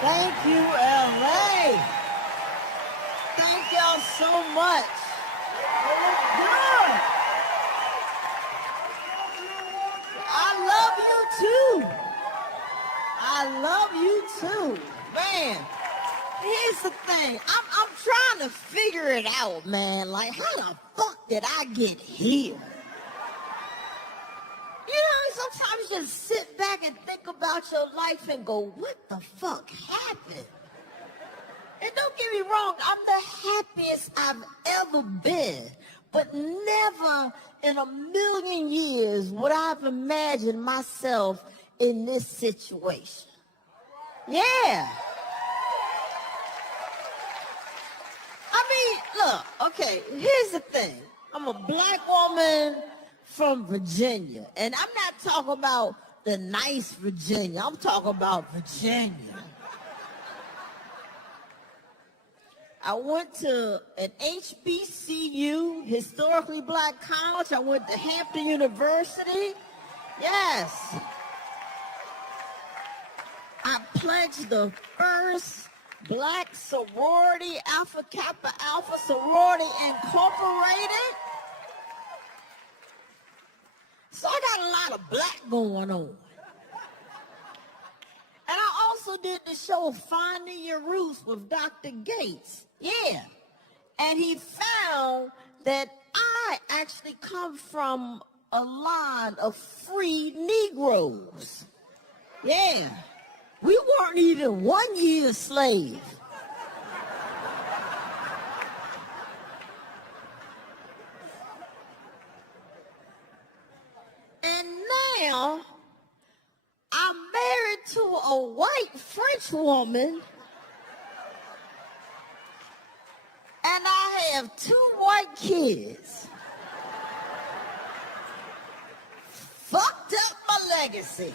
Thank you, LA. Thank y'all so much. Good. I love you too. I love you too. Man, here's the thing. I'm trying to figure it out, man. Like, how the fuck did I get here? You know, sometimes you just sit back and think about your life and go, what the fuck happened? And don't get me wrong, I'm the happiest I've ever been. But never in a million years would I have imagined myself in this situation. Yeah. I mean, look, okay, here's the thing. I'm a black woman from Virginia. And I'm not talking about the nice Virginia. I'm talking about Virginia. I went to an HBCU, historically black college. I went to Hampton University. Yes. I pledged the first black sorority, Alpha Kappa Alpha Sorority Incorporated. So I got a lot of black going on. And I also did the show Finding Your Roots with Dr. Gates. Yeah. And he found that I actually come from a line of free Negroes. Yeah. We weren't even 1 year slaves. And now I'm married to a white French woman, and I have 2 white kids. Fucked up my legacy.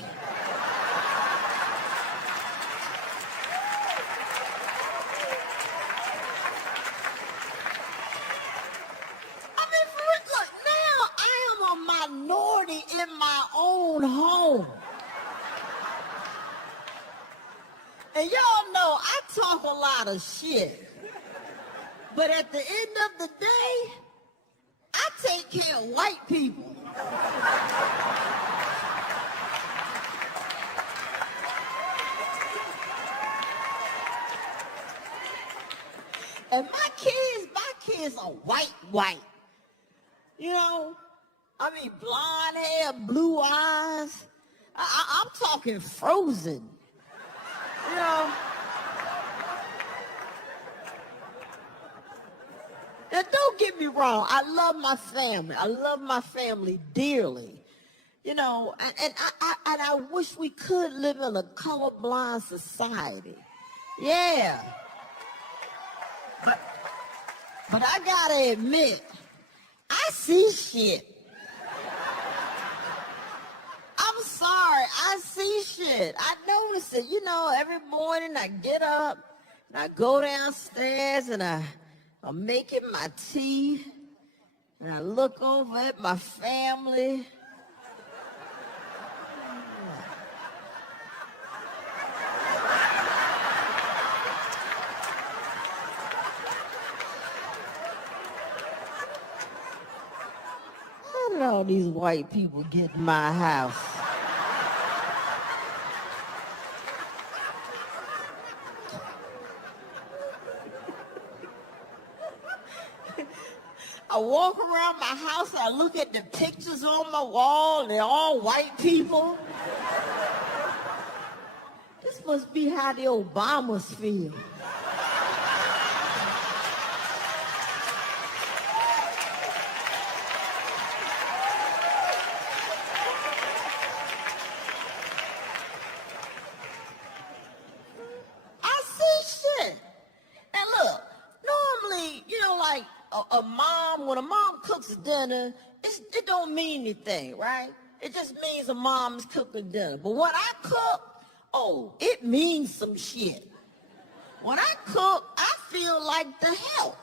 I mean, look, now I am a minority in my own home. And y'all know I talk a lot of shit. But at the end of the day, I take care of white people. And my kids are white. You know, I mean, blonde hair, blue eyes. I'm talking Frozen. You know. Now, don't get me wrong. I love my family. I love my family dearly. You know, and I wish we could live in a colorblind society. Yeah. But I gotta admit, I see shit. I'm sorry, I see shit. I notice it. You know, every morning I get up and I go downstairs and I'm making my tea and I look over at my family. How did all these white people get in my house? I walk around my house and I look at the pictures on my wall and they're all white people. This must be how the Obamas feel. I see shit. And look, normally, you know, like when a mom cooks dinner, it don't mean anything, right? It just means a mom's cooking dinner. But when I cook, oh, it means some shit. When I cook, I feel like the help.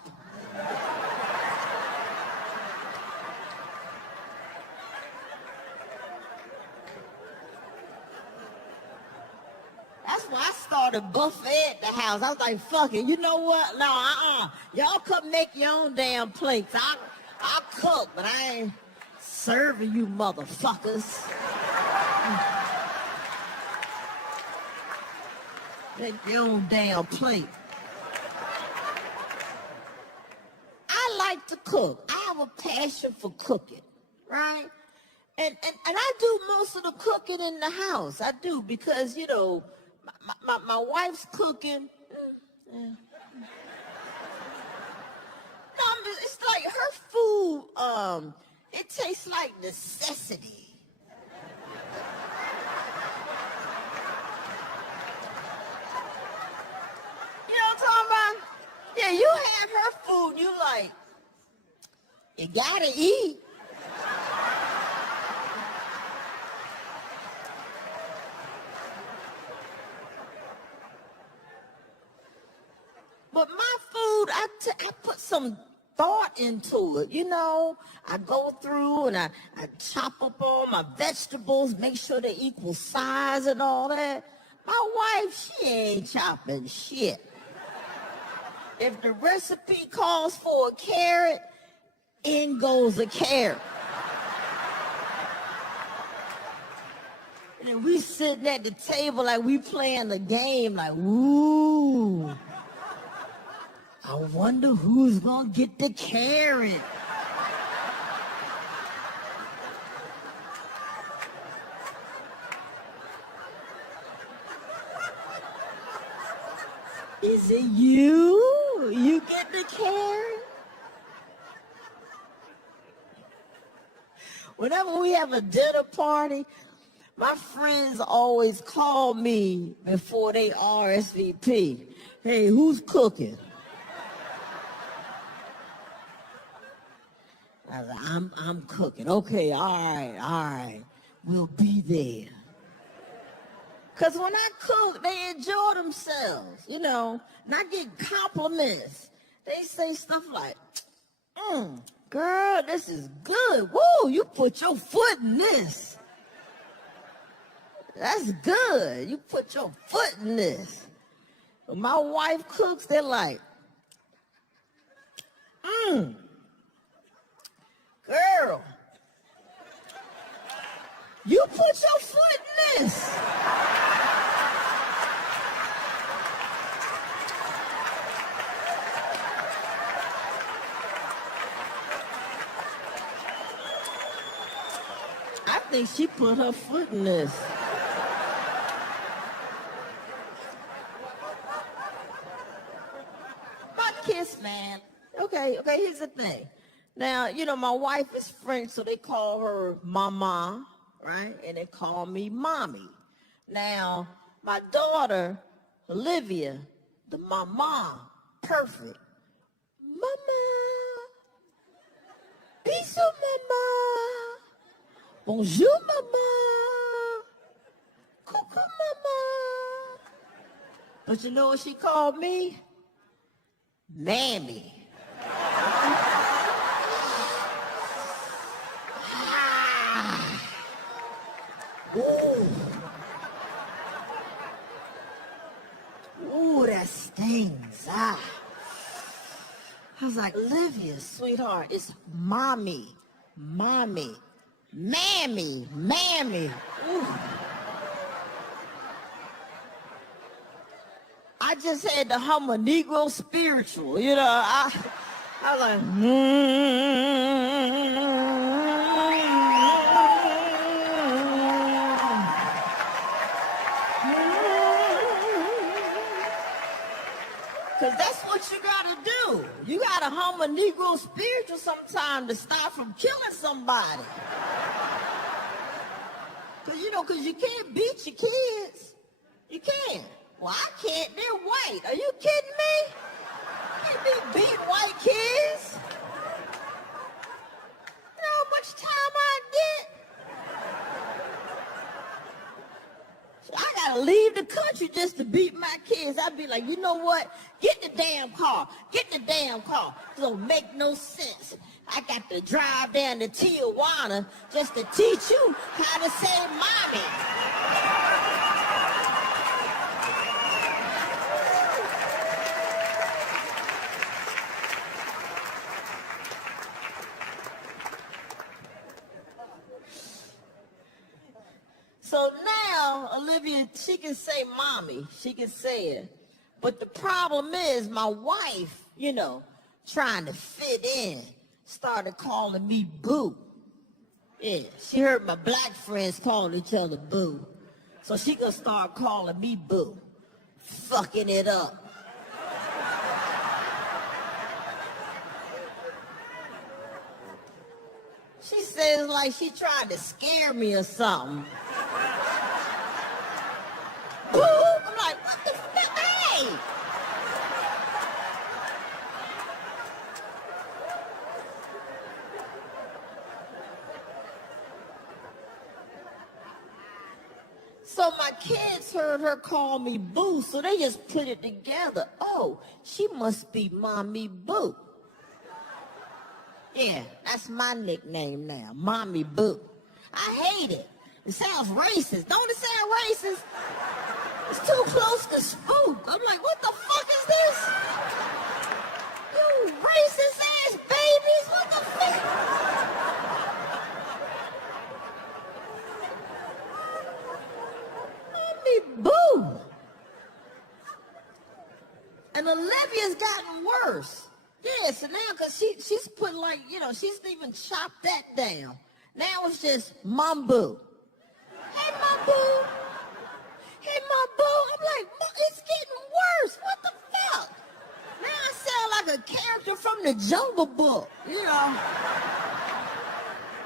That's why I started started buffet at the house. I was like, fuck it. You know what? No, Y'all come make your own damn plates. I'll cook, but I ain't serving you motherfuckers. Make your own damn plate. I like to cook. I have a passion for cooking, right? And I do most of the cooking in the house. I do because, you know, my wife's cooking. Yeah. No, it's like her food, it tastes like necessity. You know what I'm talking about? Yeah, you have her food, you like, you gotta eat. But my food, I put some thought into it, you know. I go through and I chop up all my vegetables, make sure they're equal size and all that. My wife, she ain't chopping shit. If the recipe calls for a carrot, in goes a carrot. And we sitting at the table like we playing the game, like, ooh. I wonder who's gonna get the carrot. Is it you? You get the carrot? Whenever we have a dinner party, my friends always call me before they RSVP. Hey, who's cooking? I was like, I'm cooking. Okay, all right. We'll be there. Because when I cook, they enjoy themselves, you know, and I get compliments. They say stuff like, girl, this is good. Woo, you put your foot in this. That's good. You put your foot in this. When my wife cooks, they're like, girl, you put your foot in this. I think she put her foot in this. My kiss, man. Okay, here's the thing. Now, you know, my wife is French, so they call her mama, right? And they call me mommy. Now, my daughter, Olivia, the mama, perfect. Mama. Bisous, mama. Bonjour, mama. Coucou, mama. But you know what she called me? Mammy. Ooh, that stings. I was like, Olivia, sweetheart, it's mommy, mammy. Ooh. I just had to hum a Negro spiritual, you know. I was like, because that's what you gotta do. You gotta hum a Negro spiritual sometime to stop from killing somebody. Because you can't beat your kids. You can't. Well, I can't. They're white. Are you kidding me? You can't be beating white kids. You know how much time I get? I gotta leave the country just to beat my kids. I'd be like, you know what? Get the damn car. Get the damn car. It don't make no sense. I got to drive down to Tijuana just to teach you how to say mommy. she can say mommy. She can say it. But the problem is my wife, you know, trying to fit in, started calling me boo. Yeah, she heard my black friends calling each other boo. So she gonna start calling me boo. Fucking it up. She says like she tried to scare me or something. Boo! I'm like, what the fuck? Hey! So my kids heard her call me Boo, so they just put it together. Oh, she must be Mommy Boo. Yeah, that's my nickname now, Mommy Boo. I hate it. It sounds racist. Don't it sound racist? It's too close to spook. I'm like, what the fuck is this? You racist ass babies, what the fuck? Mommy Boo. And Olivia's gotten worse. Yeah, so now, because she's put like, you know, she's even chopped that down. Now it's just Mom Boo. Hey, Mom Boo. Hey, Mom Boo. I'm like, it's getting worse. What the fuck? Now I sound like a character from the Jungle Book, you know.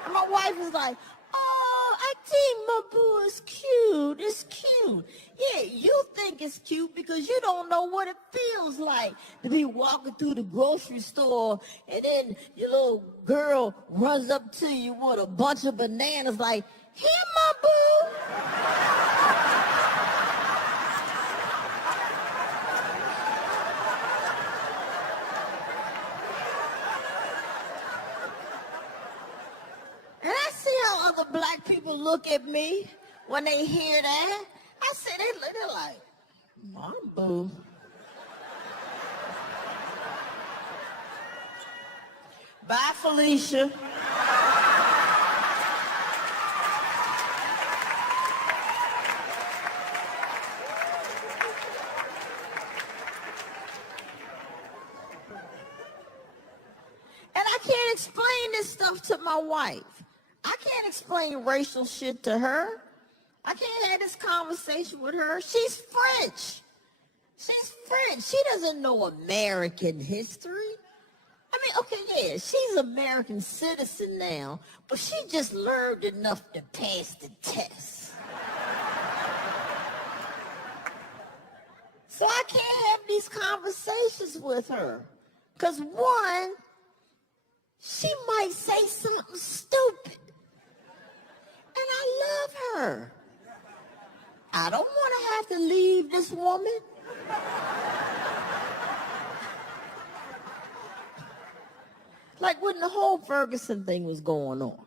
And my wife is like, oh, I think Mom Boo is cute. It's cute. Yeah, you think it's cute because you don't know what it feels like to be walking through the grocery store and then your little girl runs up to you with a bunch of bananas like, here, Mom Boo. And I see how other black people look at me when they hear that. I said, they're like, Mom Boo. Bye, Felicia. And I can't explain this stuff to my wife. I can't explain racial shit to her. I can't have this conversation with her. She's French. She's French. She doesn't know American history. I mean, okay, yeah, she's an American citizen now, but she just learned enough to pass the test. So I can't have these conversations with her. Because one, she might say something stupid. And I love her. I don't want to have to leave this woman. Like when the whole Ferguson thing was going on.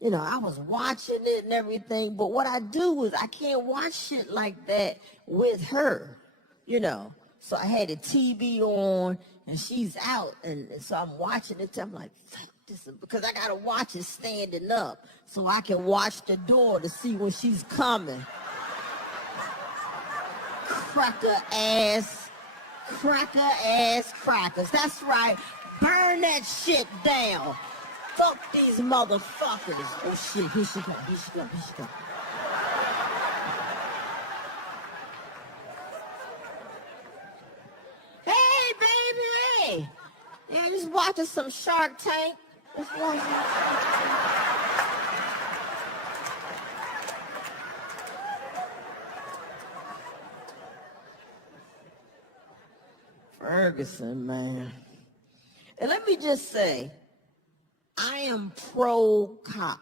You know, I was watching it and everything, but what I do is I can't watch shit like that with her, you know. So I had the TV on and she's out and so I'm watching it. I'm like, fuck this, because I got to watch it standing up so I can watch the door to see when she's coming. Cracker ass crackers. That's right. Burn that shit down. Fuck these motherfuckers. Oh shit, here she go. Hey, baby, hey. Yeah, just watching some Shark Tank. Just watching. Ferguson, man. And let me just say, I am pro-cop.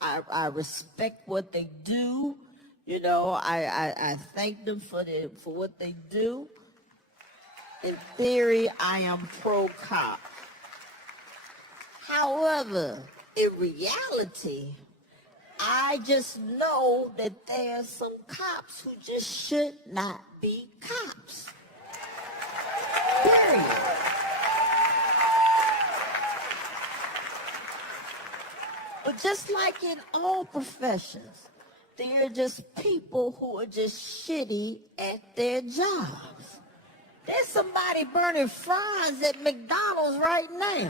I respect what they do. You know, I thank them for what they do. In theory, I am pro-cop. However, in reality, I just know that there are some cops who just should not be cops. Period. But just like in all professions, they're just people who are just shitty at their jobs. There's somebody burning fries at McDonald's right now.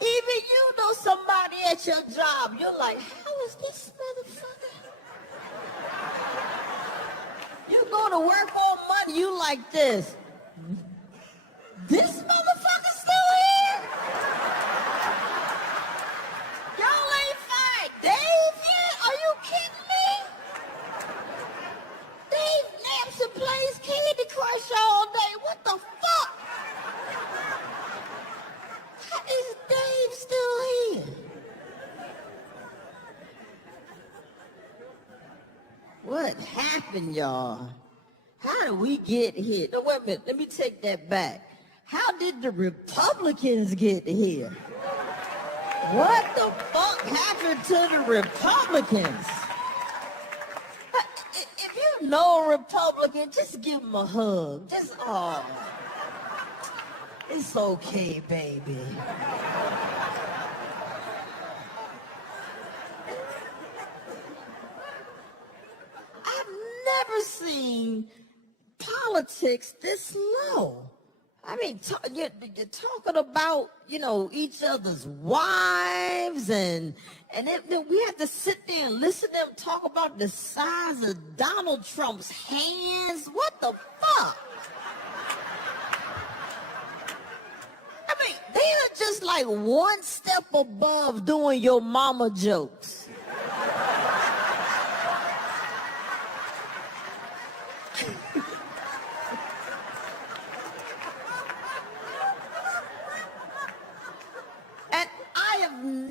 Even you know somebody at your job, you're like, how is this motherfucker? You go to work on Monday, you like this. This motherfucker still here? Y'all ain't fired Dave yet? Are you kidding me? Dave Lamson plays Candy Crush all day. What the fuck? How is Dave still here? What happened, y'all? How did we get here? No, wait a minute. Let me take that back. How did the Republicans get here? What the fuck happened to the Republicans? If you know a Republican, just give them a hug. Just, oh, it's okay, baby. I've never seen politics this low. I mean, you're talking about, you know, each other's wives, and then we have to sit there and listen to them talk about the size of Donald Trump's hands. What the fuck? I mean, they are just like one step above doing your mama jokes.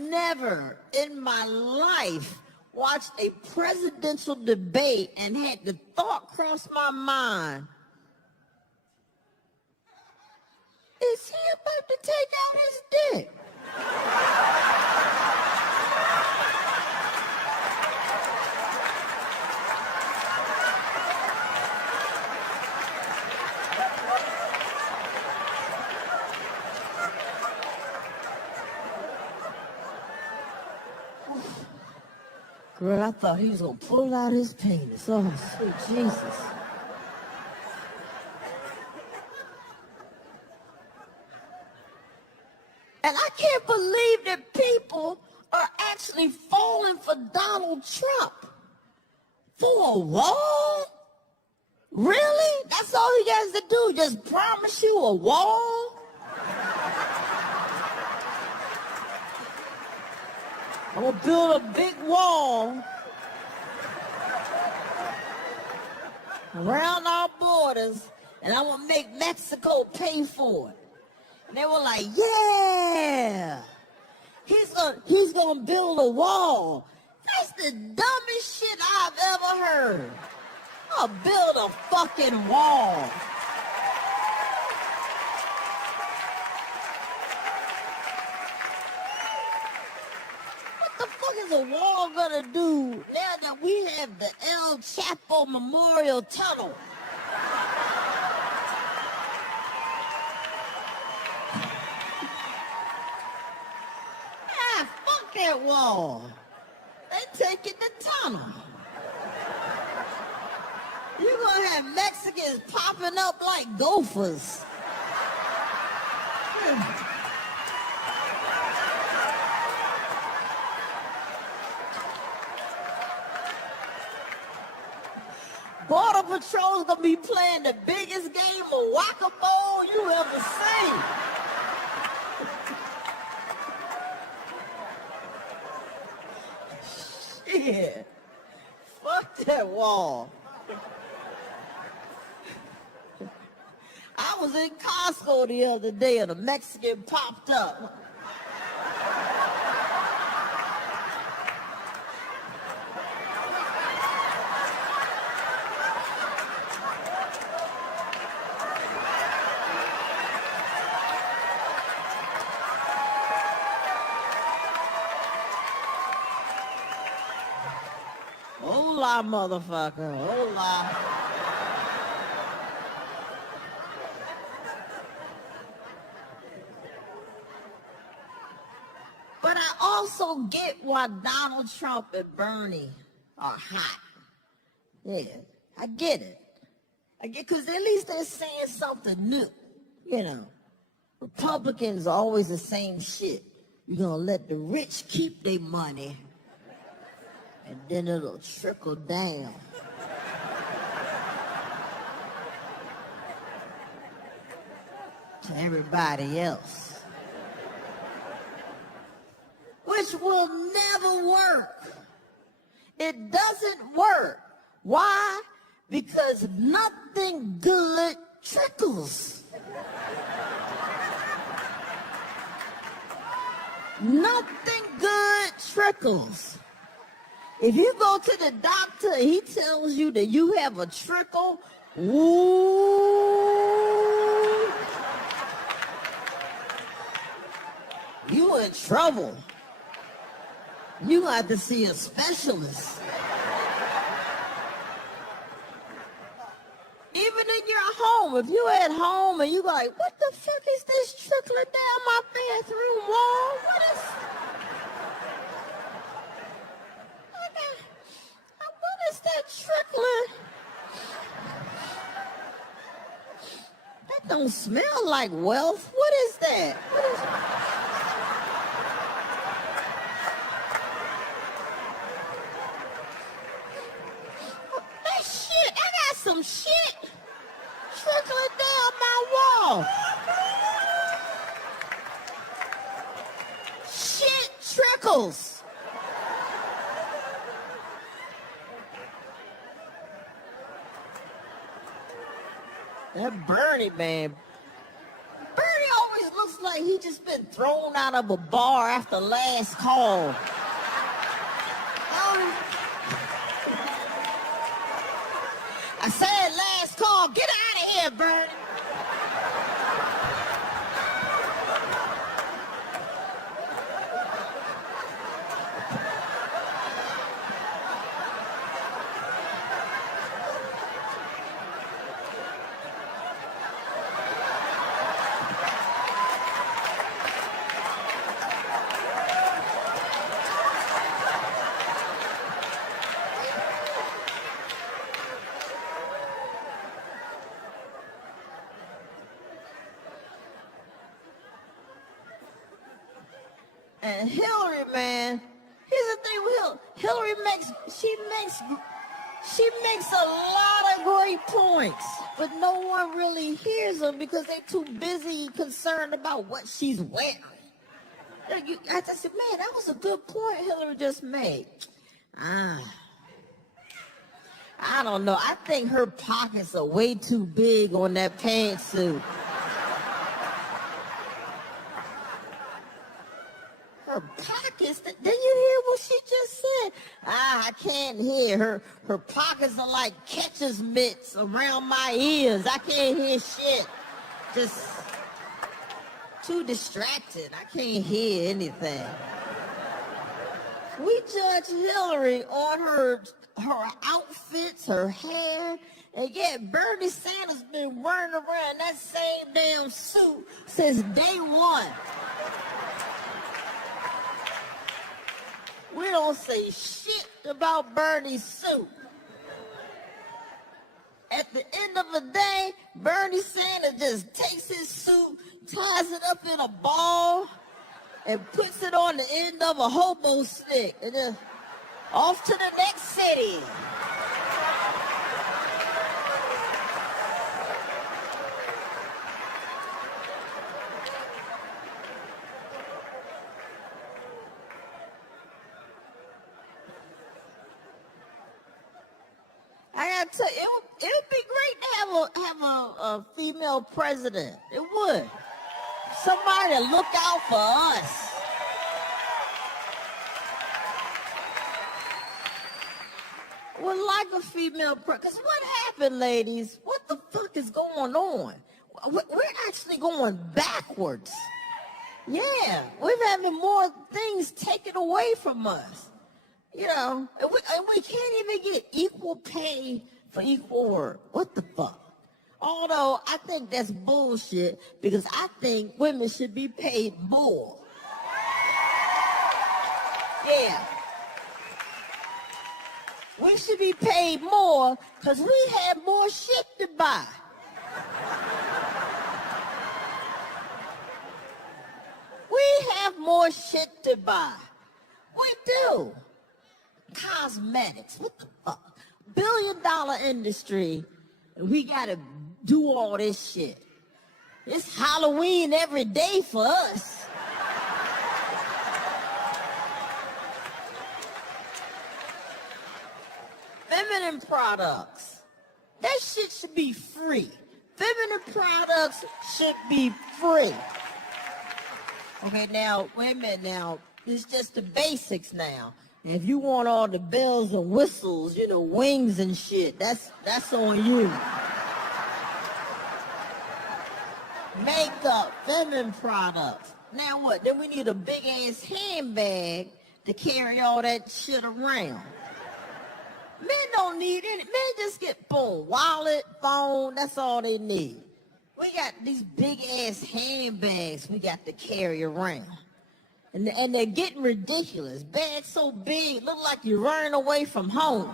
Never in my life watched a presidential debate and had the thought cross my mind, is he about to take out his dick? Girl, I thought he was going to pull out his penis. Oh, sweet Jesus. And I can't believe that people are actually falling for Donald Trump. For a wall? Really? That's all he has to do, just promise you a wall? I'm going to build a big wall around our borders, and I'm going to make Mexico pay for it. And they were like, yeah, he's going to build a wall. That's the dumbest shit I've ever heard. I'll build a fucking wall. What is a wall gonna do now that we have the El Chapo Memorial Tunnel? Fuck that wall. They taking the tunnel. You're gonna have Mexicans popping up like gophers. Border Patrol's gonna be playing the biggest game of whack-a-mole you ever seen. Shit. Fuck that wall. I was in Costco the other day and a Mexican popped up. Hola, motherfucker. Hola. also get why Donald Trump and Bernie are hot. Yeah, I get it. I get, because at least they're saying something new. You know, Republicans are always the same shit. You're going to let the rich keep their money, and then it'll trickle down. To everybody else. Which will never work. It doesn't work. Why? Because nothing good trickles. Nothing good trickles. If you go to the doctor, he tells you that you have a trickle, ooh, you in trouble. You have to see a specialist. Even in your home, if you're at home and you're like, what the fuck is this trickling down my bathroom wall? What is that trickling? That don't smell like wealth. What is that? What is that shit? I got some shit trickling down my wall. Shit trickles. That Bernie, man. Bernie always looks like he just been thrown out of a bar after last call. I said last call. Get out of here, Bernie. And Hillary, man, here's the thing with Hillary. She makes a lot of great points, but no one really hears them because they're too busy concerned about what she's wearing. I just said, man, that was a good point Hillary just made. I don't know. I think her pockets are way too big on that pantsuit. Her pockets? Did you hear what she just said? I can't hear. Her pockets are like catcher's mitts around my ears. I can't hear shit. Just too distracted. I can't hear anything. We judge Hillary on her outfits, her hair, and yet Bernie Sanders been running around that same damn suit since day one. We don't say shit about Bernie's suit. At the end of the day, Bernie Sanders just takes his suit, ties it up in a ball, and puts it on the end of a hobo stick, and then off to the next city. I gotta tell you, it would be great to have a female president. It would. Somebody to look out for us. Would like a female president. Because what happened, ladies? What the fuck is going on? We're actually going backwards. Yeah, we're having more things taken away from us. You know, and we can't even get equal pay for equal work. What the fuck? Although I think that's bullshit because I think women should be paid more. Yeah. We should be paid more because we have more shit to buy. We have more shit to buy. We do. Cosmetics. What the fuck? $1 billion industry. And we gotta do all this shit. It's Halloween every day for us. Feminine products. That shit should be free. Feminine products should be free. Okay, now, wait a minute now. It's just the basics now. If you want all the bells and whistles, you know, wings and shit, that's on you. Makeup, feminine products. Now what? Then we need a big ass handbag to carry all that shit around. Men don't need any. Men just get boom, wallet, phone. That's all they need. We got these big ass handbags we got to carry around. And they're getting ridiculous. Bags so big, look like you're running away from home.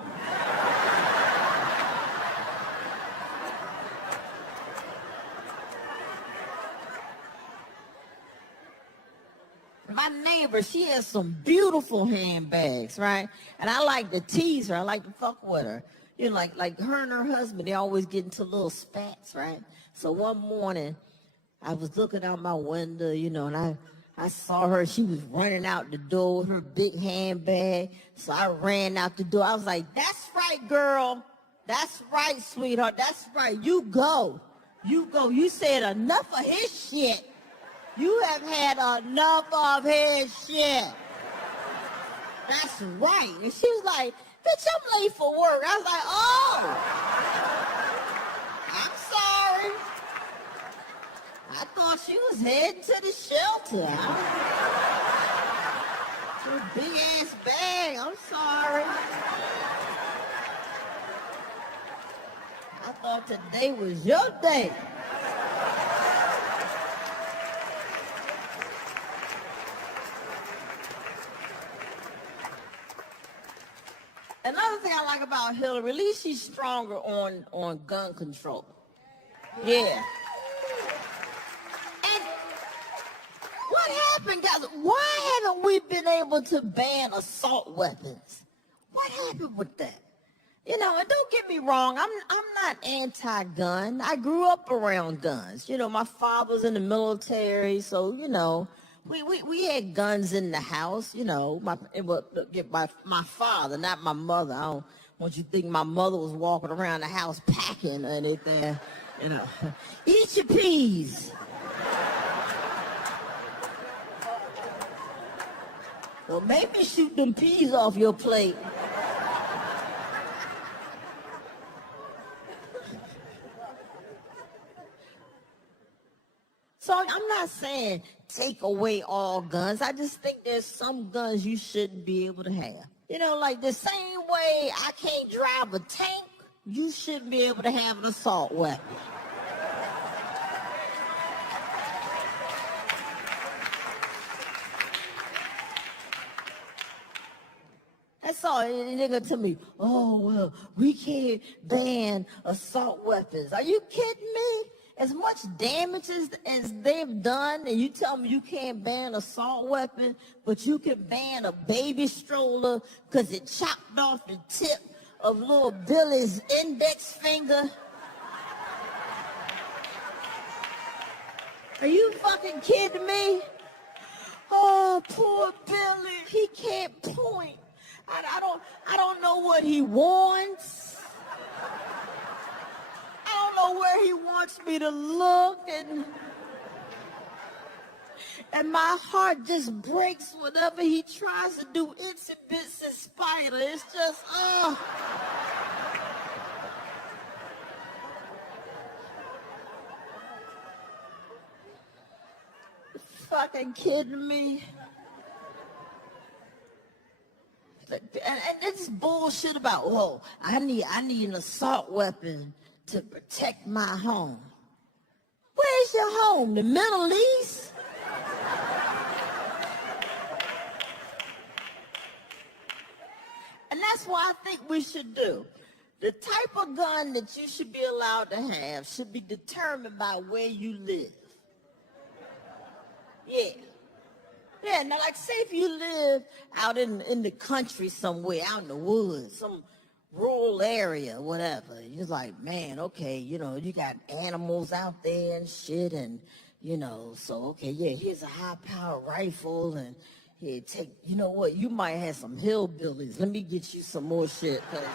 My neighbor, she has some beautiful handbags, right? And I like to tease her. I like to fuck with her. You know, like her and her husband, they always get into little spats, right? So one morning, I was looking out my window, you know, and I saw her. She was running out the door with her big handbag. So I ran out the door. I was like, that's right, girl. That's right, sweetheart. That's right. You go. You go. You said enough of his shit. You have had enough of his shit. That's right. And she was like, bitch, I'm late for work. I was like, oh, I'm sorry. I thought she was heading to the shelter. It's a big ass bag. I'm sorry. I thought today was your day. Another thing I like about Hillary, at least she's stronger on gun control. Yeah. And what happened, guys? Why haven't we been able to ban assault weapons? What happened with that? You know, and don't get me wrong, I'm not anti-gun. I grew up around guns. You know, my father was in the military, so, you know, we had guns in the house, you know. My father, not my mother. I don't want you to think my mother was walking around the house packing or anything, you know. Eat your peas. Well, maybe shoot them peas off your plate. So I'm not saying take away all guns. I just think there's some guns you shouldn't be able to have. You know, like the same way I can't drive a tank, you shouldn't be able to have an assault weapon. That's all. And they're going to tell me, oh, well, we can't ban assault weapons. Are you kidding me? As much damage as they've done, and you tell me you can't ban assault weapon, but you can ban a baby stroller because it chopped off the tip of little Billy's index finger? Are you fucking kidding me? Oh, poor Billy. He can't point. I don't know what he wants. I don't know where he wants me to look, and my heart just breaks whenever he tries to do itsy bitsy spider. It's just, fucking kidding me? And this bullshit about, whoa, I need an assault weapon to protect my home. Where's your home? The Middle East? And that's what I think we should do. The type of gun that you should be allowed to have should be determined by where you live. Yeah. Yeah, now like say if you live out in the country somewhere, out in the woods, some rural area, whatever. You're like, man, okay, you know, you got animals out there and shit and, you know, so, okay, yeah, here's a high-powered rifle and here, take, you know what, you might have some hillbillies. Let me get you some more shit, because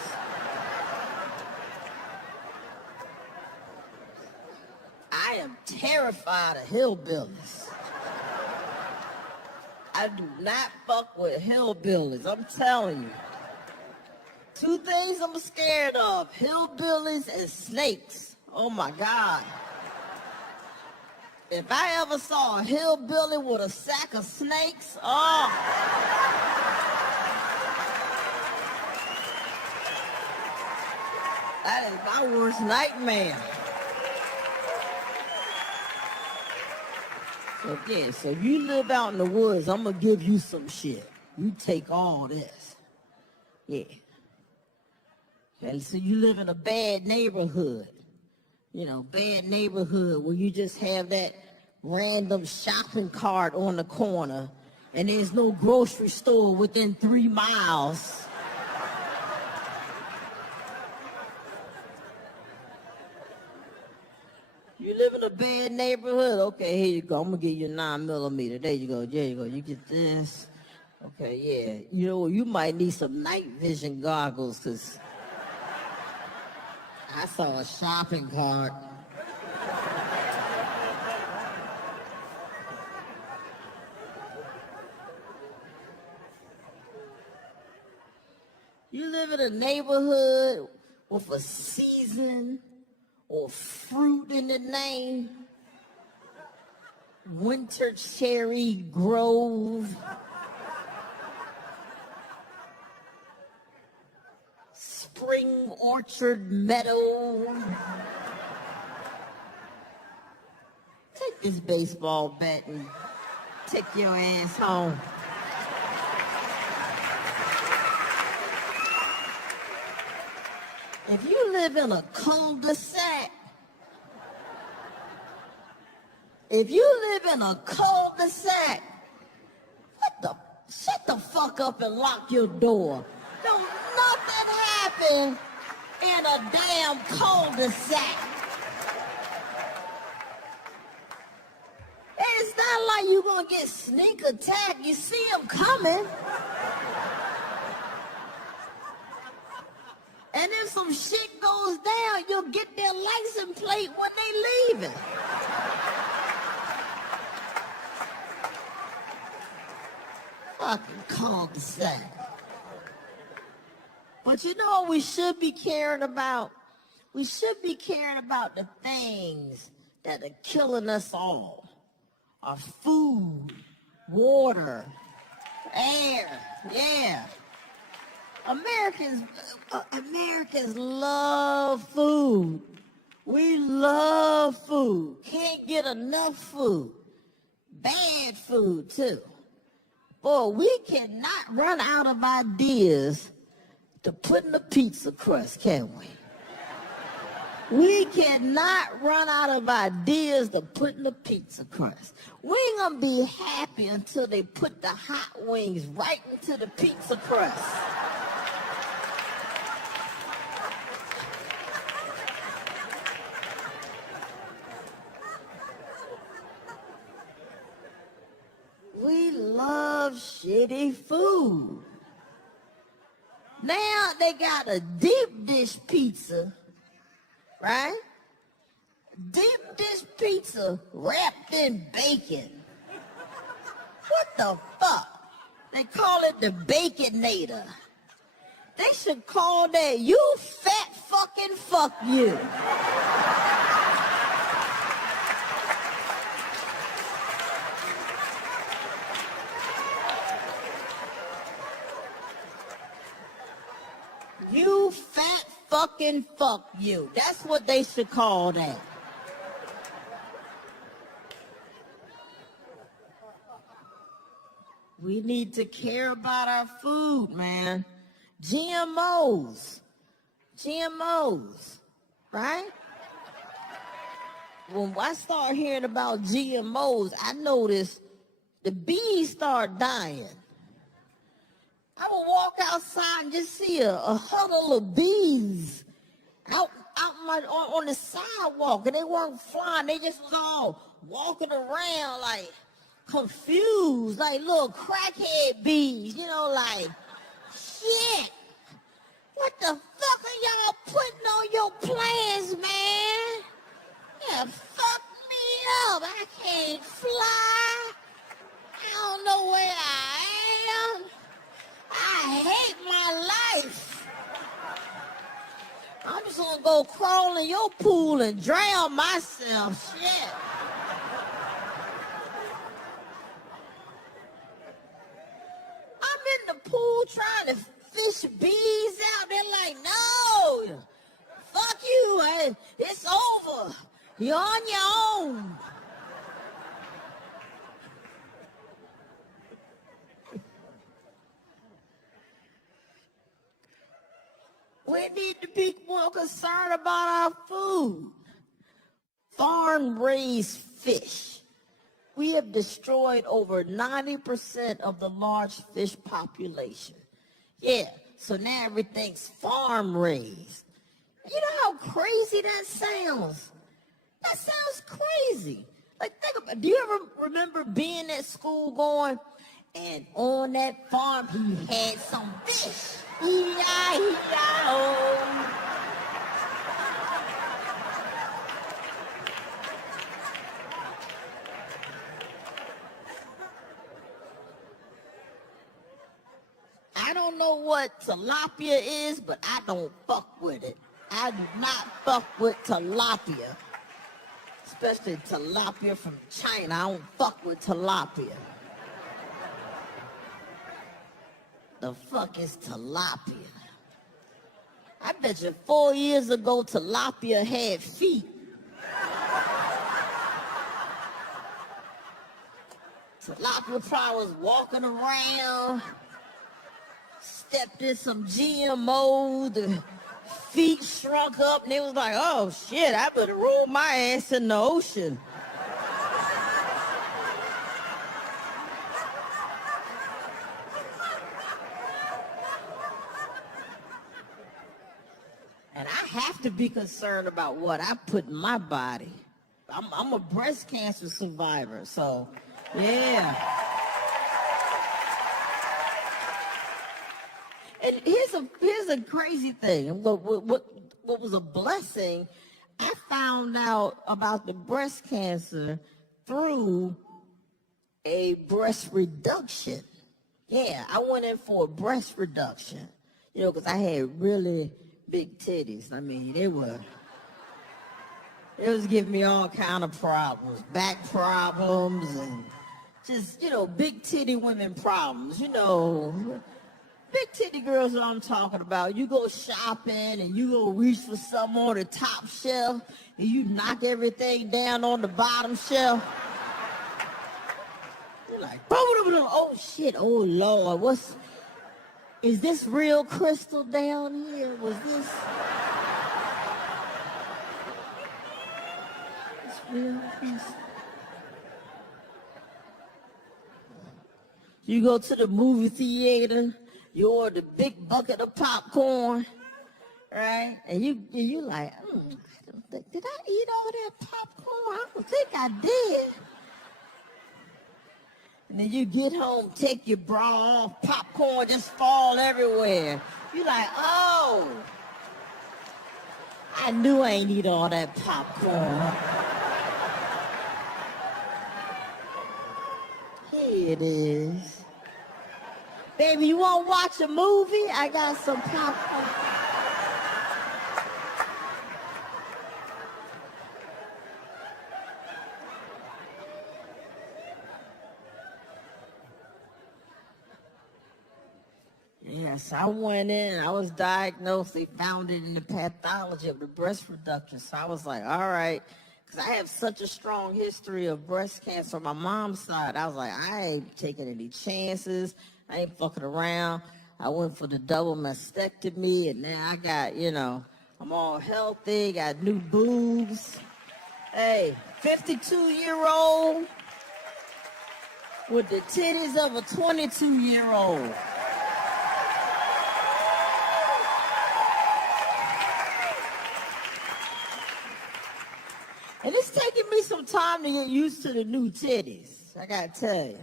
I am terrified of hillbillies. I do not fuck with hillbillies, I'm telling you. Two things I'm scared of, hillbillies and snakes. Oh my God. If I ever saw a hillbilly with a sack of snakes, oh. That is my worst nightmare. So yeah, so if you live out in the woods, I'm gonna give you some shit. You take all this. Yeah. And so you live in a bad neighborhood. You know, bad neighborhood where you just have that random shopping cart on the corner and there's no grocery store within 3 miles. You live in a bad neighborhood, okay, here you go. I'm gonna give you a 9mm. There you go, there you go. You get this. Okay, yeah. You know, you might need some night vision goggles, because I saw a shopping cart. You live in a neighborhood with a season or fruit in the name. Winter Cherry Grove. Spring Orchard Meadow. Take this baseball bat and take your ass home. If you live in a cul-de-sac, shut the fuck up and lock your door. Don't nothing happen in a damn cul-de-sac. It's not like you're gonna get sneak attack. You see them coming. And if some shit goes down, you'll get their license plate when they leaving. Fucking cul-de-sac. But you know what we should be caring about? We should be caring about the things that are killing us all. Our food, water, air, yeah. Americans love food. We love food. Can't get enough food. Bad food, too. Boy, we cannot run out of ideas to put in a pizza crust, can we? We cannot run out of ideas to put in a pizza crust. We ain't gonna be happy until they put the hot wings right into the pizza crust. We love shitty food. Now they got a deep dish pizza, right? Deep dish pizza wrapped in bacon. What the fuck? They call it the Baconator. They should call that you fat fucking fuck you. You fat fucking fuck you. That's what they should call that. We need to care about our food, man. GMOs. GMOs, right? When I start hearing about GMOs, I noticed the bees start dying. I would walk outside and just see a huddle of bees on the sidewalk, and they weren't flying. They just was all walking around like confused, like little crackhead bees, like, shit. What the fuck are y'all putting on your plans, man? Yeah, fuck me up. I can't fly. I don't know where I am. I hate my life. I'm just gonna go crawl in your pool and drown myself. Shit. I'm in the pool trying to fish bees out. They're like, no, fuck you. It's over. You're on your own. We need to be more concerned about our food. Farm-raised fish. We have destroyed over 90% of the large fish population. Yeah, so now everything's farm-raised. You know how crazy that sounds? That sounds crazy. Like, think about it. Do you ever remember being at school going, and on that farm he had some fish? E-I-E-I-O. I don't know what tilapia is, but I don't fuck with it. I do not fuck with tilapia. Especially tilapia from China. I don't fuck with tilapia. The fuck is tilapia? I bet you 4 years ago tilapia had feet. Tilapia probably was walking around, stepped in some GMO, the feet shrunk up, and it was like, oh shit, I better roll my ass in the ocean. And I have to be concerned about what I put in my body. I'm a breast cancer survivor, so yeah. And here's a crazy thing. What was a blessing, I found out about the breast cancer through a breast reduction. Yeah, I went in for a breast reduction, because I had really big titties. I mean, it was giving me all kind of problems, back problems, and just, big titty women problems, Big titty girls is what I'm talking about. You go shopping and you go reach for something on the top shelf and you knock everything down on the bottom shelf. You're like, oh shit, oh Lord, is this real crystal down here? Was this real crystal? You go to the movie theater, you order a big bucket of popcorn, right? And you like, did I eat all that popcorn? I don't think I did. And then you get home, take your bra off, popcorn just fall everywhere. You like, oh, I knew I ain't eat all that popcorn. Here it is. Baby, you want to watch a movie? I got some popcorn. Yes, I went in. I was diagnosed. They found it in the pathology of the breast reduction. So I was like, all right. Because I have such a strong history of breast cancer on my mom's side. I was like, I ain't taking any chances. I ain't fucking around. I went for the double mastectomy, and now I got, I'm all healthy, got new boobs. Hey, 52-year-old with the titties of a 22-year-old. And it's taking me some time to get used to the new titties, I gotta tell you.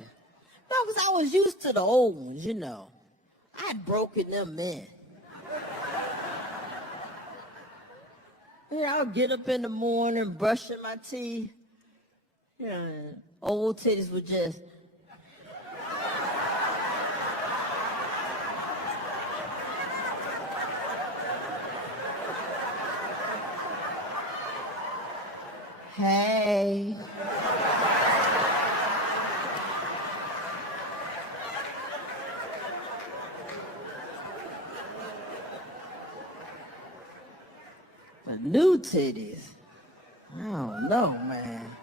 No, because I was used to the old ones, I had broken them in. I'll get up in the morning, brushing my teeth. Old titties would just... Hey. But new titties, I don't know, man.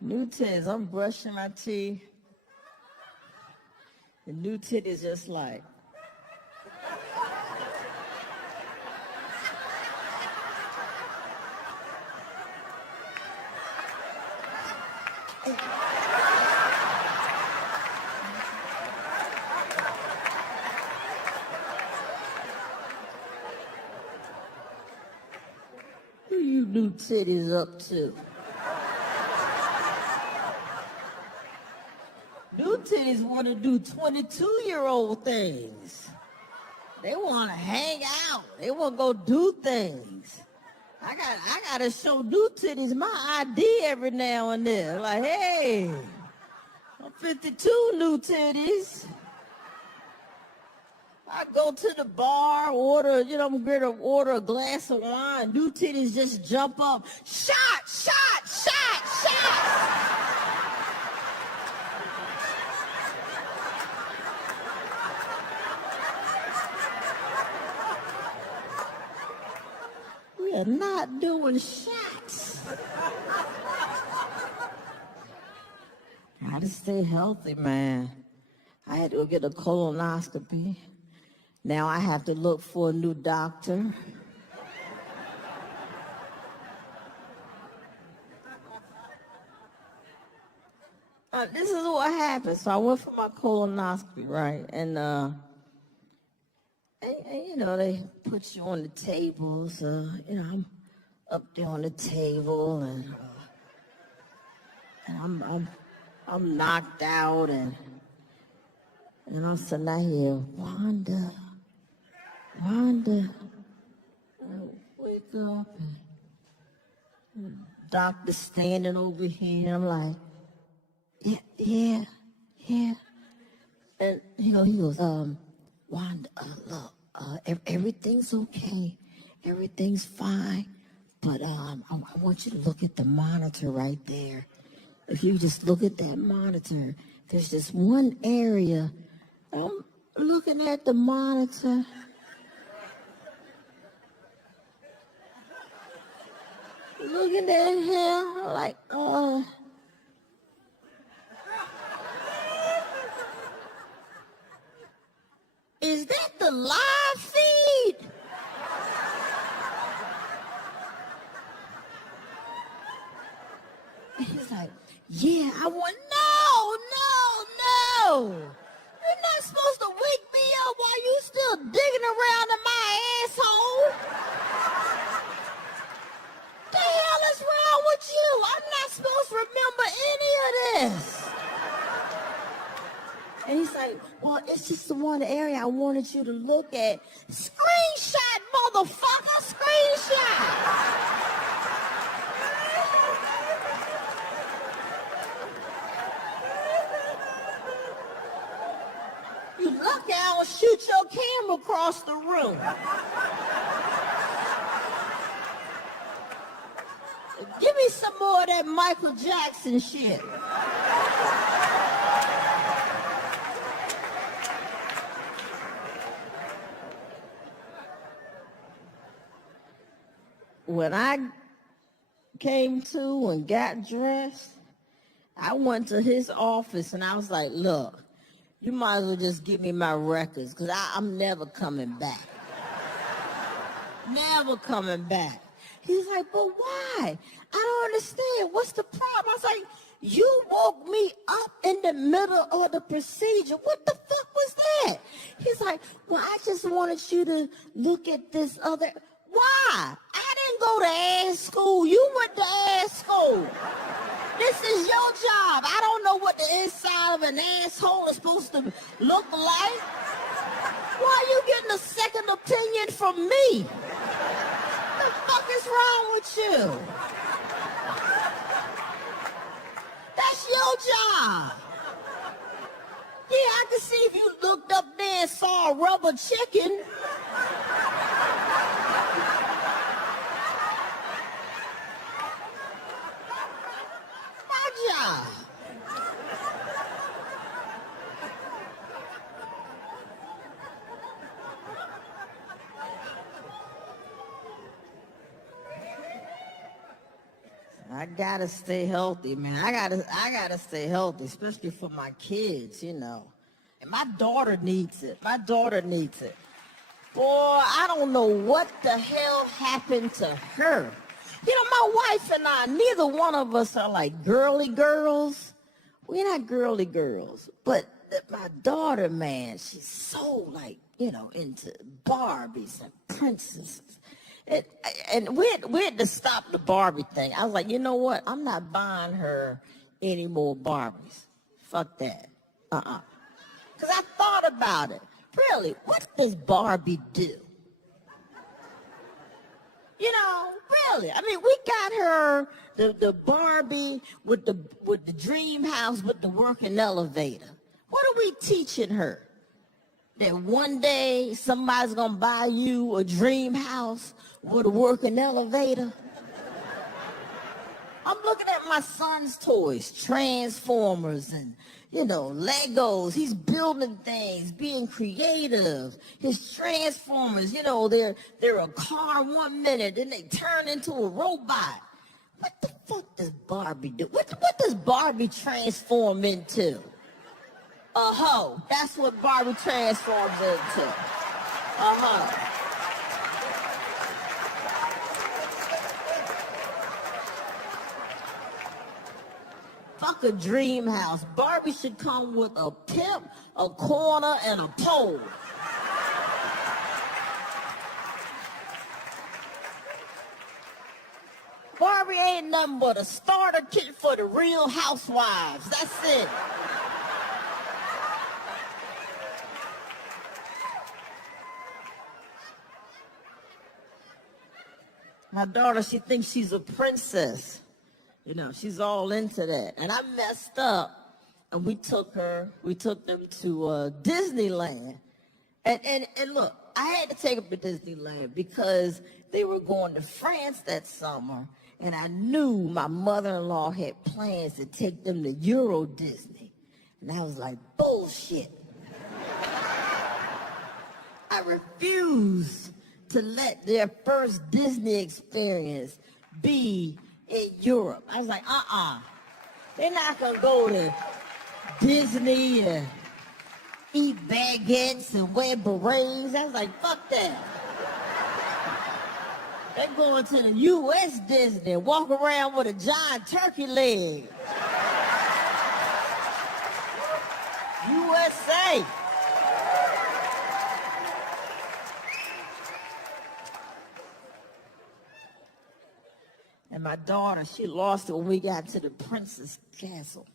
New titties, I'm brushing my teeth. The new titties just like... Who you new titties up to? New titties want to do 22-year-old things. They want to hang out. They want to go do things. I gotta show new titties my ID every now and then. Like, hey, I'm 52 new titties. I go to the bar, order, I'm going to order a glass of wine. New titties just jump up. Shot, shot, shot, shot. We are not doing shots. Gotta stay healthy, man. I had to go get a colonoscopy. Now I have to look for a new doctor. This is what happened. So I went for my colonoscopy, right? And they put you on the table. So, I'm up there on the table, and I'm knocked out, and I'm sitting out here, Wanda, wake up. And doctor standing over here, and I'm like, yeah. And he goes, Wanda, look, everything's okay. Everything's fine. But I want you to look at the monitor right there. If you just look at that monitor, there's this one area. I'm looking at the monitor. Looking at him, like, is that the live feed? He's like, yeah, I want, no. You're not supposed to wake me up while you still digging around in my asshole. The hell is wrong with you? I'm not supposed to remember any of this. And he's like, well, it's just the one area I wanted you to look at. Screenshot, motherfucker, screenshot. You lucky I don't shoot your camera across the room. Give me some more of that Michael Jackson shit. When I came to and got dressed, I went to his office and I was like, look, You might as well just give me my records, because I'm never coming back. Never coming back. He's like, but why? I don't understand. What's the problem? I was like, you woke me up in the middle of the procedure. What the fuck was that? He's like, well, I just wanted you to look at this other. Why? I didn't go to ass school. You went to ass school. This is your job. I don't know what the inside of an asshole is supposed to look like. Why are you getting a second opinion from me? What the fuck is wrong with you? That's your job. Yeah, I can see if you looked up there and saw a rubber chicken. My job. I gotta stay healthy, man. I gotta stay healthy, especially for my kids, you know. And my daughter needs it. My daughter needs it. Boy, I don't know what the hell happened to her. You know, my wife and I, neither one of us are like girly girls. We're not girly girls. But my daughter, man, she's so like, you know, into Barbies and princesses. And we had to stop the Barbie thing. I was like, you know what? I'm not buying her any more Barbies. Fuck that. Because I thought about it. Really, what does Barbie do? You know, really. I mean, we got her the Barbie with the dream house with the working elevator. What are we teaching her? That one day somebody's gonna buy you a dream house with a working elevator? I'm looking at my son's toys, Transformers and, you know, Legos. He's building things, being creative. His Transformers, you know, they're a car 1 minute, then they turn into a robot. What the fuck does Barbie do? What does Barbie transform into? A hoe. That's what Barbie transforms into. A hoe. Fuck a dream house. Barbie should come with a pimp, a corner, and a pole. Barbie ain't nothing but a starter kit for the real housewives. That's it. My daughter, she thinks she's a princess. You know, she's all into that. And I messed up, and we took them to Disneyland. And look, I had to take them to Disneyland because they were going to France that summer, and I knew my mother-in-law had plans to take them to Euro Disney. And I was like, bullshit. I refused to let their first Disney experience be in Europe. I was like, they're not gonna go to Disney and eat baguettes and wear berets. I was like, fuck that. They're going to the U.S. Disney and walk around with a giant turkey leg. USA. And my daughter, she lost it when we got to the Princess Castle.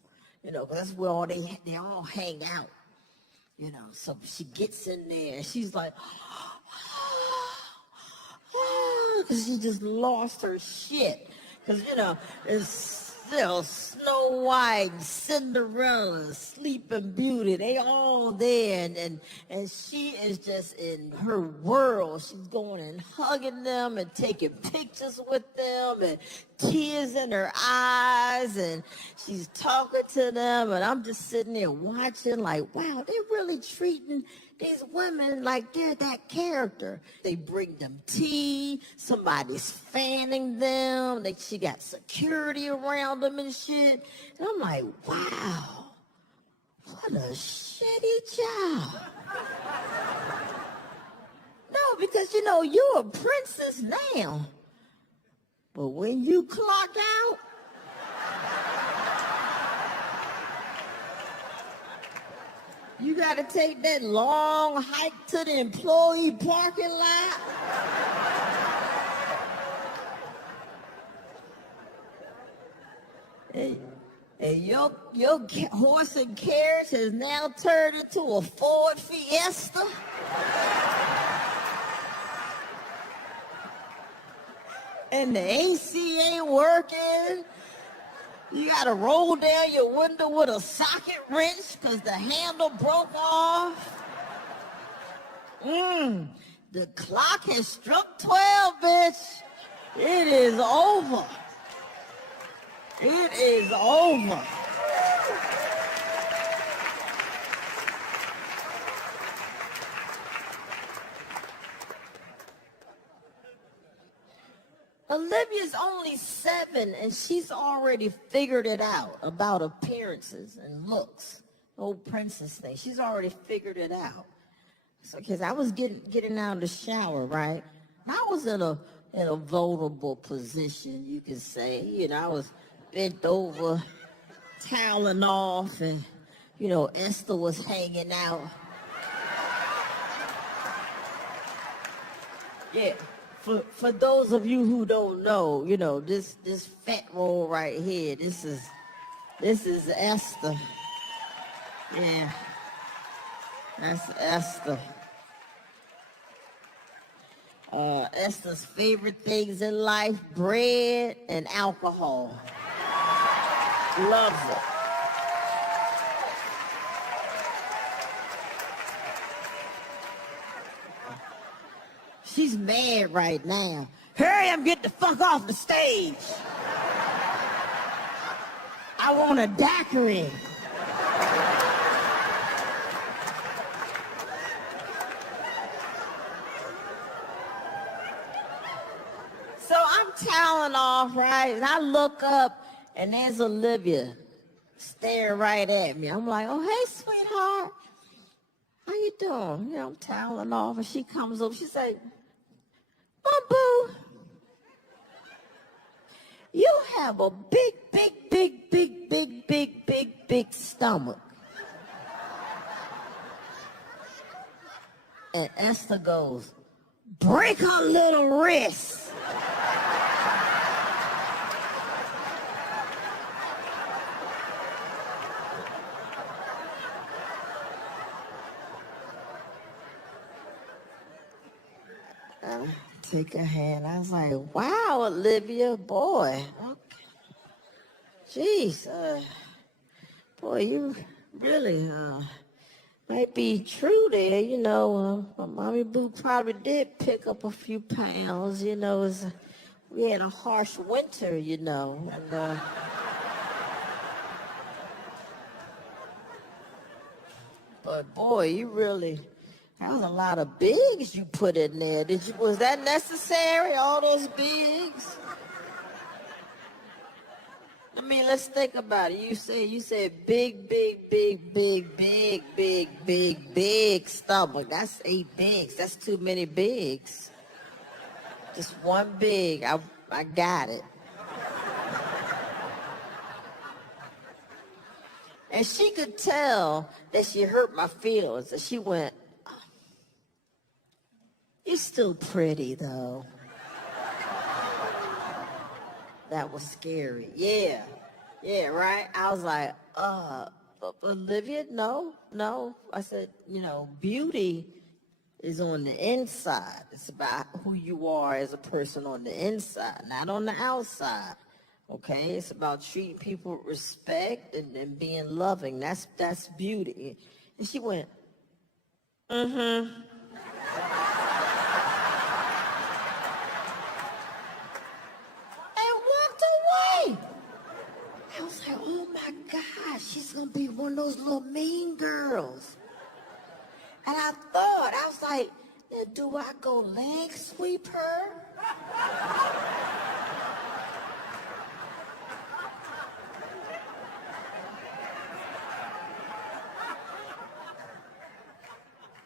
You know, 'cause that's where they all hang out. You know, so she gets in there and she's like, because she just lost her shit. Because, you know, it's still Snow White, Cinderella, Sleeping Beauty, they all there. And she is just in her world. She's going and hugging them and taking pictures with them and tears in her eyes. And she's talking to them. And I'm just sitting there watching like, wow, they're really treating these women like they're that character. They bring them tea, somebody's fanning them, she got security around them and shit. And I'm like, wow, What a shitty job. No, because you know, you're a princess now. But when you clock out, you gotta take that long hike to the employee parking lot. And your horse and carriage has now turned into a Ford Fiesta. And the AC ain't working. You gotta roll down your window with a socket wrench because the handle broke off. The clock has struck 12, bitch. It is over. It is over. Olivia's only 7 and she's already figured it out about appearances and looks. The old princess thing. She's already figured it out. So, because I was getting out of the shower, right? And I was in a vulnerable position, you could say. You know, I was bent over, toweling off, and, you know, Esther was hanging out. Yeah. For those of you who don't know, you know, this fat roll right here, this is Esther. Yeah. That's Esther. Esther's favorite things in life, bread and alcohol. Loves it. She's mad right now. Hurry up, get the fuck off the stage. I want a daiquiri. So I'm toweling off, right? And I look up and there's Olivia staring right at me. I'm like, oh, hey, sweetheart. How you doing? You know, I'm toweling off and she comes over. She's like, boo, you have a big stomach. And Esther goes, break her little wrist. Take her hand. I was like, wow, Olivia, boy. Okay. Jeez. Boy, you really might be true there. You know, Mommy Boo probably did pick up a few pounds. You know, we had a harsh winter, you know. And, but boy, you really... That was a lot of bigs you put in there. Was that necessary, all those bigs? I mean, let's think about it. You said big stomach. That's 8 bigs. That's too many bigs. Just one big. I got it. And she could tell that she hurt my feelings. And she went, you're still pretty, though. That was scary. Yeah, right? I was like, Olivia, no. I said, you know, beauty is on the inside. It's about who you are as a person on the inside, not on the outside. Okay? It's about treating people with respect and being loving. That's beauty. And she went, mm-hmm. I was like, oh my God, she's gonna be one of those little mean girls. And I was like, now do I go leg sweep her?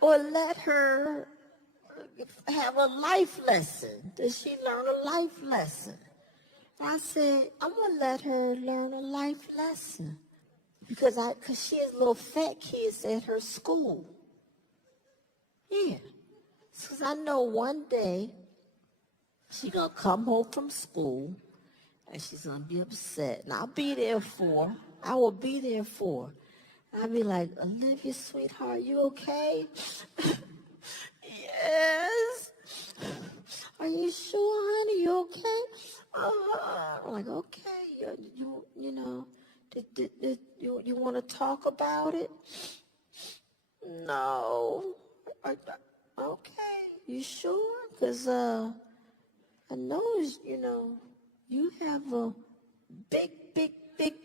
or let her have a life lesson? Does she learn a life lesson? I said, I'm going to let her learn a life lesson because she has little fat kids at her school. Yeah. Because I know one day she's going to come home from school and she's going to be upset. And I'll be there for her. I will be there for her. I'll be like, Olivia, sweetheart, you okay? Yes. Are you sure, honey? You okay? I'm like, okay. You know, you want to talk about it? No. Okay. You sure? Because I know, you know, you have a big lip.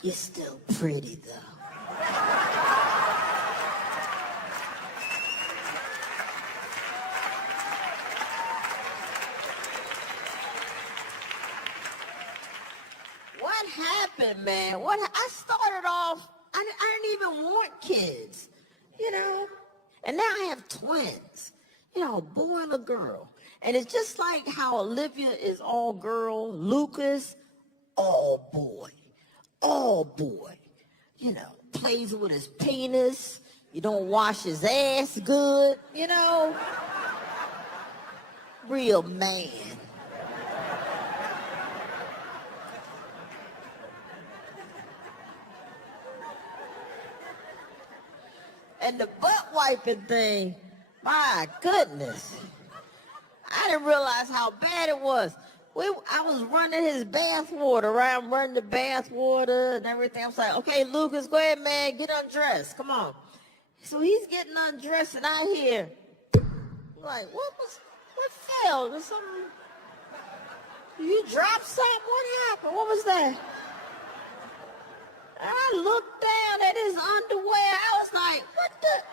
You're still pretty, though. What happened, man? I started off, I didn't even want kids, you know? And now I have twins, you know, a boy and a girl. And it's just like how Olivia is all girl, Lucas, all boy. All boy. You know, plays with his penis. You don't wash his ass good, you know? Real man. And the butt wiping thing, my goodness. I didn't realize how bad it was. I was running his bath water, right? I'm running the bath water and everything. I was like, okay, Lucas, go ahead, man, get undressed. Come on. So he's getting undressed and I hear, like, what fell? Did something, you dropped something? What happened? What was that? And I looked down at his underwear. I was like, what the?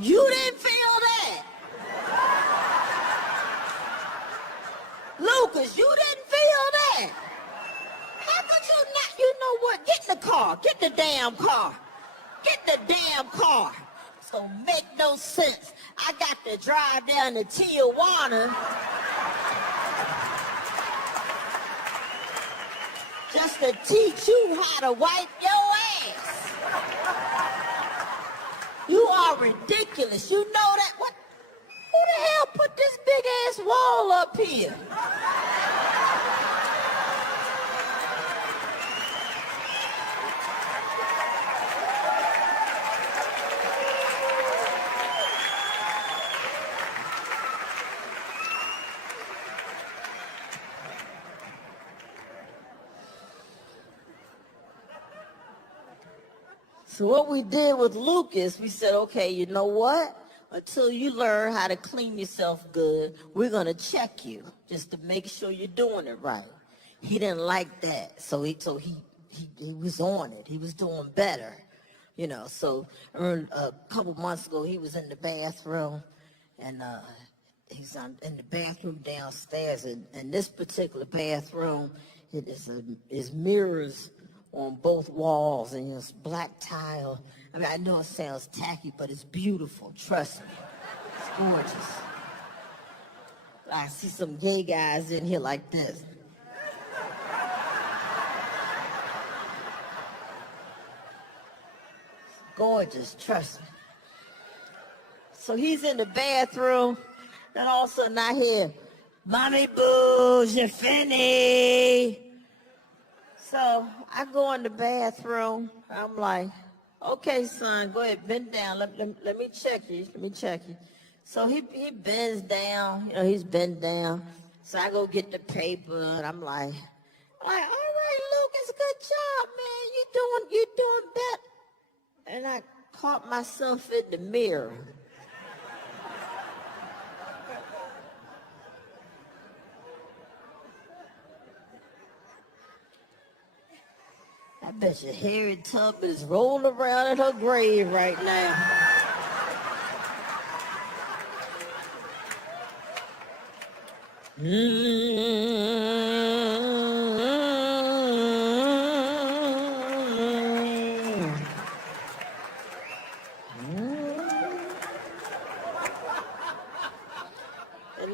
You didn't feel that? Lucas, you didn't feel that? How could you not? You know what? Get in the car. Get the damn car. Get the damn car. So make no sense. I got to drive down to Tijuana just to teach you how to wipe your ass. You are ridiculous. You know that? What? Who the hell put this big ass wall up here? So what we did with Lucas, we said, okay, you know what? Until you learn how to clean yourself good, we're going to check you just to make sure you're doing it right. He didn't like that, so he was on it. He was doing better, you know. So a couple months ago, he was in the bathroom, and he's in the bathroom downstairs. And this particular bathroom, it is mirrors on both walls, and it's black tile. I mean, I know it sounds tacky, but it's beautiful. Trust me. It's gorgeous. I see some gay guys in here like this. Gorgeous, trust me. So he's in the bathroom, and all of a sudden I hear, "Mommy boo, je finis." So I go in the bathroom. I'm like, okay, son, go ahead, bend down. Let me check you. Let me check you. So he bends down. You know, he's bent down. So I go get the paper, and I'm like, all right, Lucas, good job, man. You doing better. And I caught myself in the mirror. I bet you Harriet Tubman is rolling around in her grave right now. And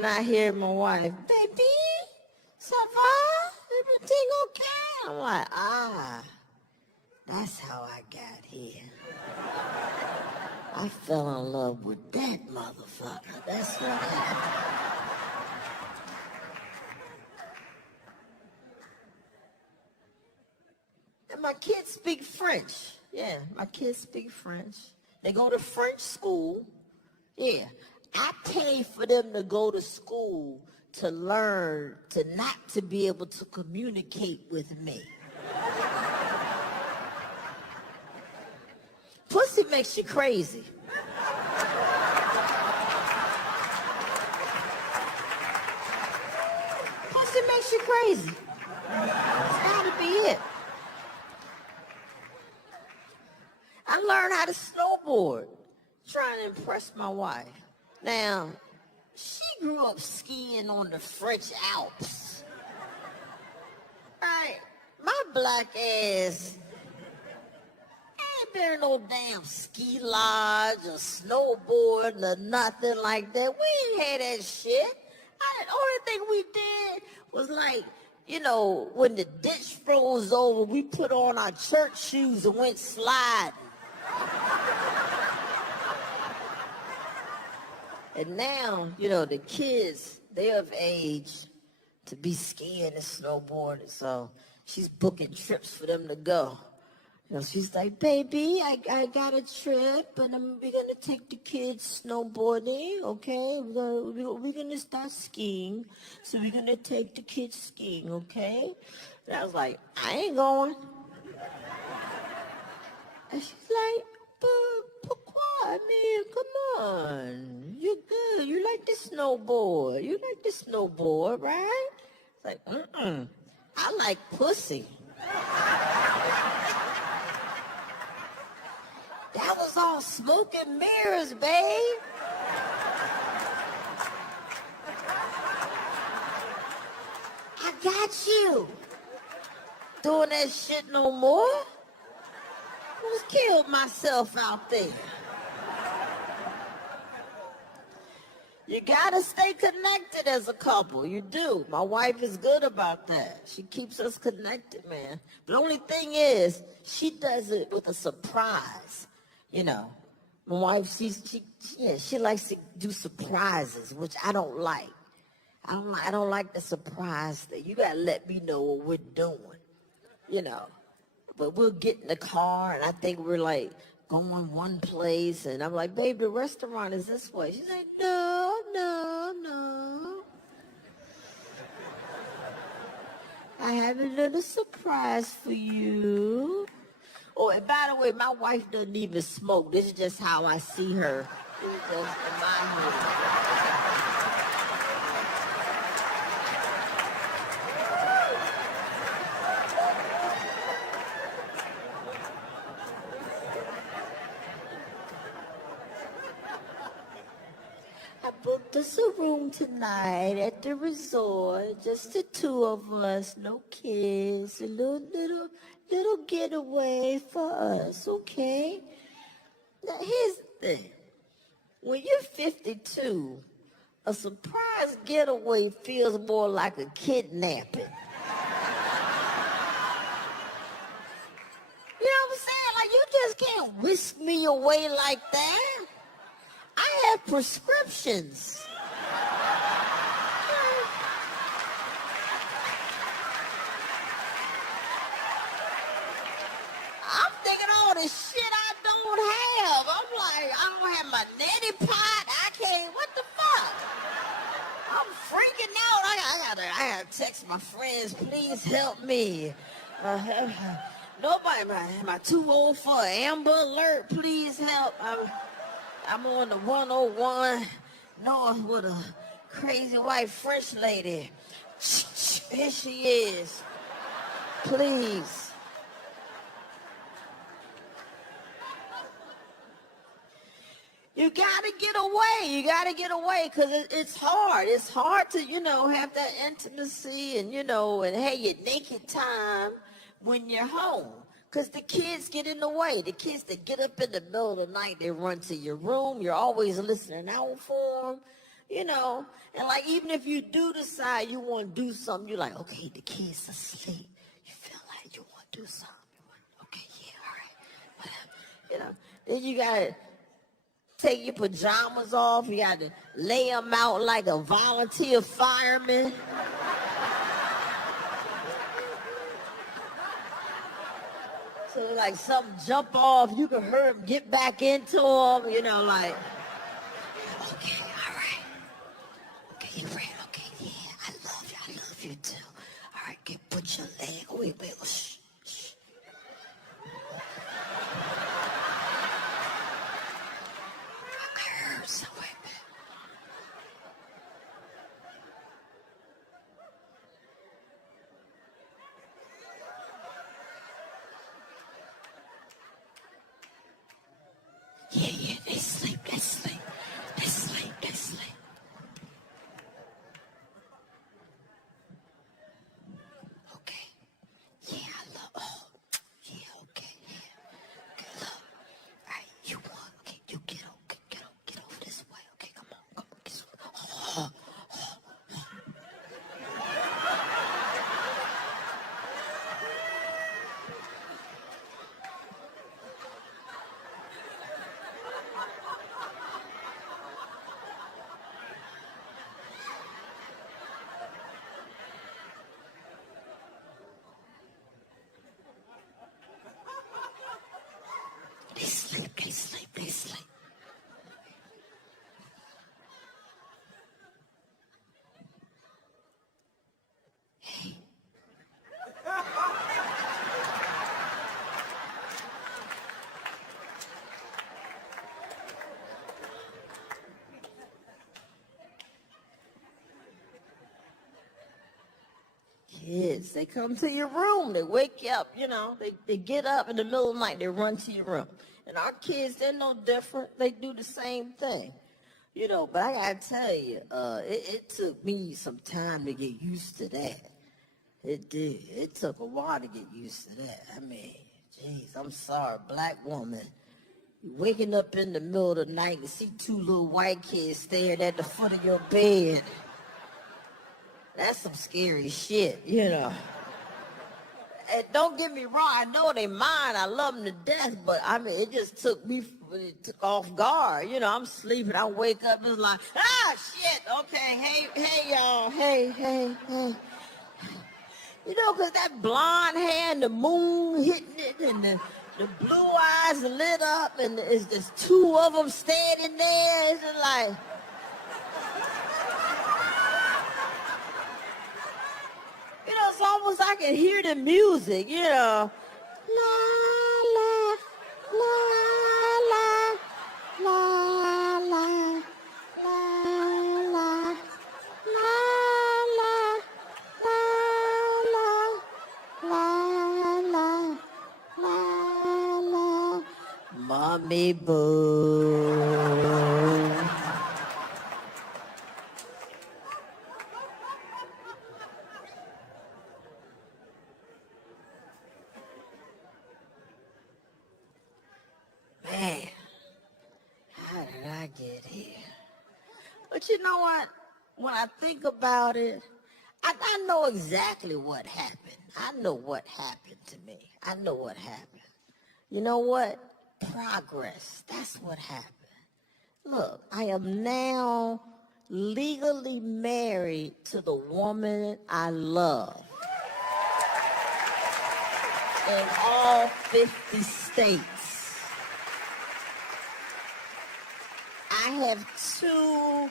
I hear my wife, baby, ça va? Everything okay? I'm like, that's how I got here. I fell in love with that motherfucker. That's what happened. And my kids speak French. Yeah, my kids speak French. They go to French school. Yeah, I pay for them to go to school to learn to not to be able to communicate with me. Pussy makes you crazy. Pussy makes you crazy. It's gotta be it. I learned how to snowboard, trying to impress my wife. Now, she grew up skiing on the French Alps. Right? My black ass ain't been in no damn ski lodge or snowboard or nothing like that. We ain't had that shit. The only thing we did was like, when the ditch froze over, we put on our church shoes and went sliding. And now, the kids, they're of age to be skiing and snowboarding. So she's booking trips for them to go. She's like, baby, I got a trip and we're going to take the kids snowboarding, okay? We're going to start skiing. So we're going to take the kids skiing, okay? And I was like, I ain't going. And she's like, but pourquoi? I mean, come on. You're good. You like to snowboard. You like to snowboard, right? It's like, I like pussy. That was all smoke and mirrors, babe. I got you. Doing that shit no more? Almost killed myself out there. You gotta stay connected as a couple. You do. My wife is good about that. She keeps us connected, man. The only thing is, she does it with a surprise. My wife, she likes to do surprises, which I don't like. I don't like the surprise thing. You gotta let me know what we're doing, But we'll get in the car, and I think we're like going one place, and I'm like, babe, the restaurant is this way. She's like, no. I have a little surprise for you. Oh, and by the way, my wife doesn't even smoke. This is just how I see her. This is just in my mood. I booked us a room tonight at the resort, just the two of us, no kids, a little getaway for us, okay? Now here's the thing. When you're 52, a surprise getaway feels more like a kidnapping. You know what I'm saying? Like, you just can't whisk me away like that. I have prescriptions. I'm thinking all the shit I don't have. I'm like, I don't have my neti pot. I can't, what the fuck? I'm freaking out. I gotta text my friends, please help me. Nobody, am I too old for an Amber Alert? Please help. I'm on the 101 north with a crazy white French lady. Here she is. Please. You gotta get away. You gotta get away because it's hard. It's hard to, have that intimacy and, and have your naked time when you're home. Because the kids get in the way. The kids that get up in the middle of the night, they run to your room. You're always listening out for them, And like, even if you do decide you want to do something, you're like, okay, the kids are asleep. You feel like you want to do something. Okay, yeah, all right, whatever. Then you got to take your pajamas off. You got to lay them out like a volunteer fireman. So like something jump off, you can hurt them, get back into them, like, okay, all right. Okay, you ready? Okay, yeah, I love you too. All right, put your leg, wait, shh. I heard somewhere. Yeah, they sleep. Okay. Yeah, I love, oh, yeah, okay, yeah. Okay, look. All right, you won. Okay, you get over this way. Okay, come on, get over. They sleep. Hey. Kids, they come to your room. They wake you up, They get up in the middle of the night. They run to your room. And our kids, they're no different. They do the same thing. But I got to tell you, it took me some time to get used to that. It did. It took a while to get used to that. I mean, jeez, I'm sorry, black woman. Waking up in the middle of the night and see two little white kids staring at the foot of your bed. That's some scary shit, And don't get me wrong, I know they mine. I love them to death, but I mean, it just took off guard. I'm sleeping. I wake up, it's like, shit, okay, hey, y'all, hey. Because that blonde hair and the moon hitting it and the blue eyes lit up and there's two of them standing there. It's just like... It's almost I can hear the music, La, la, la, la, la, la, la, la, la, la, Mommy boo. Man, how did I get here? But you know what? When I think about it, I know exactly what happened. I know what happened to me. I know what happened. You know what? Progress. That's what happened. Look, I am now legally married to the woman I love in all 50 states. I have two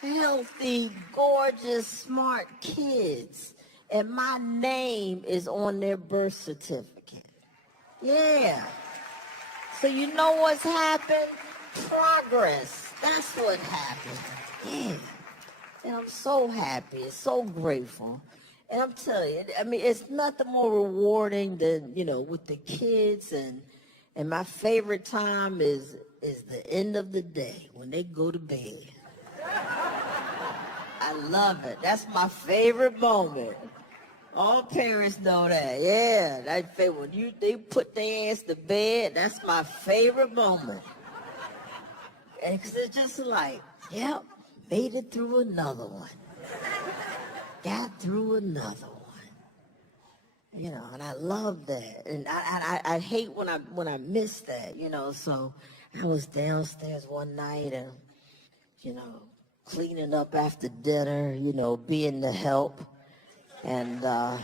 healthy, gorgeous, smart kids, and my name is on their birth certificate. Yeah. So you know what's happened? Progress. That's what happened. Yeah. And I'm so happy, so grateful. And I'm telling you, I mean, it's nothing more rewarding than, with the kids. And my favorite time is is the end of the day when they go to bed. I love it. That's my favorite moment. All parents know that. Yeah, when they put their ass to bed, that's my favorite moment. Because it's just like, yep, made it through another one. Got through another one. You know, and I love that. And I hate when I miss that, you know. So I was downstairs one night and, you know, cleaning up after dinner, you know, being the help. And my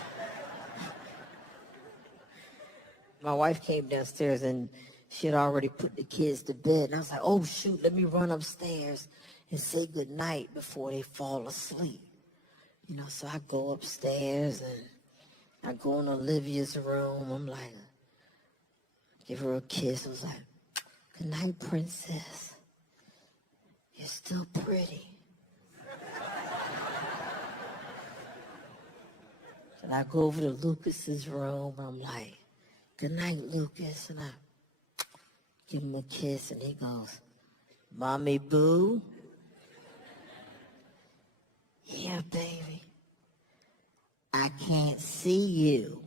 wife came downstairs and she had already put the kids to bed. And I was like, oh, shoot, let me run upstairs and say goodnight before they fall asleep. You know, so I go upstairs and I go in Olivia's room. I'm like, give her a kiss. I was like, good night, princess. You're still pretty. And I go over to Lucas's room. I'm like, good night, Lucas. And I give him a kiss and he goes, Mommy boo? Yeah, baby. I can't see you.